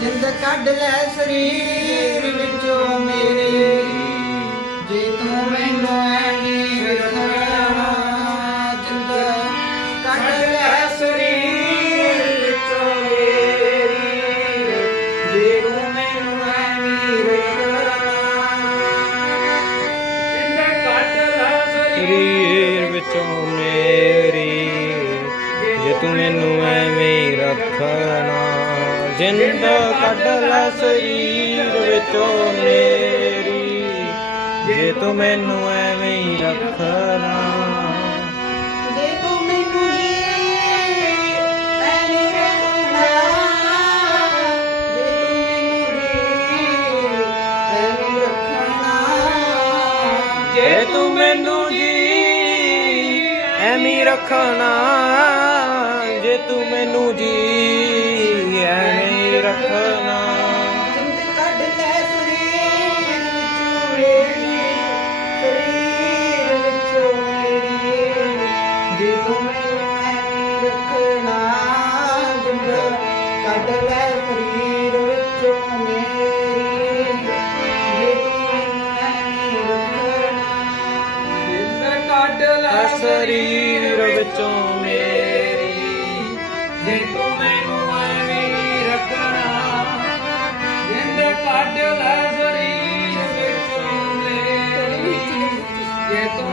ਜਿੰਦ ਕੱਢ ਲੈ ਸਰੀਰ ਵਿੱਚੋਂ ਮੇਰੇ। ਜੇ ਤੂੰ ਮੈਨੂੰ ਐਵੇਂ ਰੱਖਣਾ ਜਿੰਦ ਕੱਢ ਲੈ ਸਰੀਰ ਵਿੱਚੋਂ ਮੇਰੀ। ਜੇ ਤੂੰ ਮੈਨੂੰ ਐਵੇਂ ਰੱਖਣਾ ਜਿੰਦ ਕੱਟ ਲੈ ਸਰੀਰ ਵਿੱਚੋਂ ਮੇਰੀ। ਜੇ ਤੂੰ ਮੈਨੂੰ ਐਵੇਂ ਹੀ ਰੱਖਣਾ ਜਿੰਦ ਕੱਢ ਲੈ ਸਰੀਰ ਵਿੱਚੋਂ ਮੇਰੀ। ਜੇ ਤੂੰ ਮੈਨੂੰ ਐਵੇਂ ਹੀ ਰੱਖਣਾ। ਜੇ ਤੂੰ ਮੈਨੂੰ ਜੀ ਐਵੇਂ ਰੱਖਣਾ। ਜੇ ਤੂੰ ਮੈਨੂੰ ਐਵੇਂ ਰੱਖਣਾ। ਜੇ ਤੂੰ ਮੈਨੂੰ ਜੀ ਐਵੇਂ ਰੱਖਣਾ। ਕੱਢ ਲੈ ਸਰੀਰ ਵਿੱਚੋਂ ਮੇਰੀ। ਜੇ ਤੂੰ ਮੈਨੂੰ ਨਹੀਂ ਰੋਕਣਾ ਦਿਲ ਕੱਢ ਲੈ ਸਰੀਰ ਵਿੱਚੋਂ ਮੇਰੀ। ਜੇ ਤੂੰ ਮੈਨੂੰ ਨਹੀਂ ਰੱਖਣਾ ਦਿਲ ਕੱਢ ਲੈ ਸਰੀਰ ਵਿੱਚੋਂ ਮੇਰੀ। ਜੇ ਤੂੰ